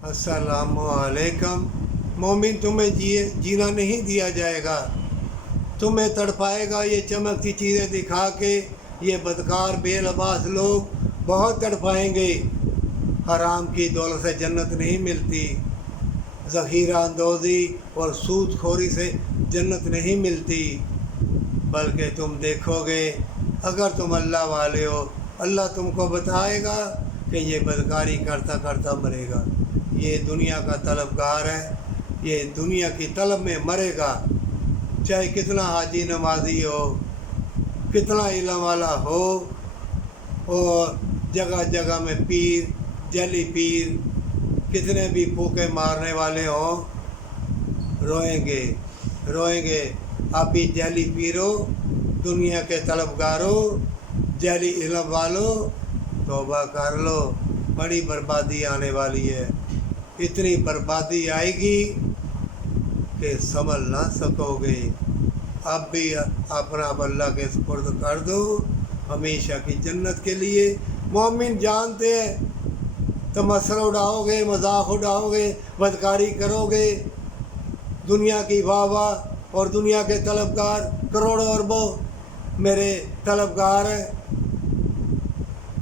अस्सलाम वालेकुम। मोमिन, तुम्हें जीना नहीं दिया जाएगा, तुम्हें तड़पाएगा ये चमकती चीज़ें दिखा के। ये बदकार बेलबास लोग बहुत तड़पाएंगे। हराम की दौलत से जन्नत नहीं मिलती, ज़ख़ीरा अंदोज़ी और सूद खोरी से जन्नत नहीं मिलती। बल्कि तुम देखोगे, अगर तुम अल्लाह वाले हो, अल्लाह तुमको बताएगा कि ये बदकारी करता करता मरेगा। ये दुनिया का तलबगार है, ये दुनिया की तलब में मरेगा। चाहे कितना हाजी नमाजी हो, कितना इल्म वाला हो, और जगह जगह में पीर जली पीर कितने भी फूके मारने वाले हों, रोएंगे रोएंगे। आप भी जली पीरो, दुनिया के तलबगारों, जली इल्म वालों, तौबा कर लो, बड़ी बर्बादी आने वाली है। इतनी बर्बादी आएगी कि समझ ना सकोगे। अब भी अपना अल्लाह के सुपुर्द कर दो हमेशा की जन्नत के लिए। मोमिन जानते हैं तमस्सर उड़ाओगे, मजाक उड़ाओगे, बदकारी करोगे, दुनिया की वाह और दुनिया के तलबगार करोड़ों अरबों मेरे तलबगार हैं।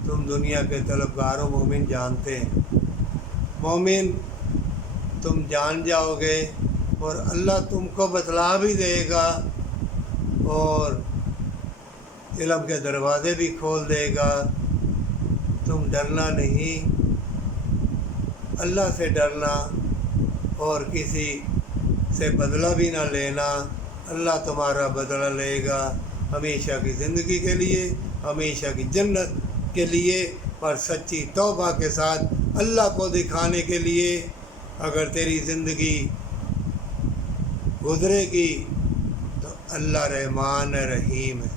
तुम दुनिया के तलबगार हो, मोमिन जानते हैं। मोमिन, तुम जान जाओगे और अल्लाह तुमको बतला भी देगा और इल्म के दरवाज़े भी खोल देगा। तुम डरना नहीं, अल्लाह से डरना और किसी से बदला भी ना लेना। अल्लाह तुम्हारा बदला लेगा हमेशा की ज़िंदगी के लिए, हमेशा की जन्नत के लिए, पर सच्ची तौबा के साथ अल्लाह को दिखाने के लिए। अगर तेरी ज़िंदगी गुजरेगी तो अल्लाह रहमान रहीम है।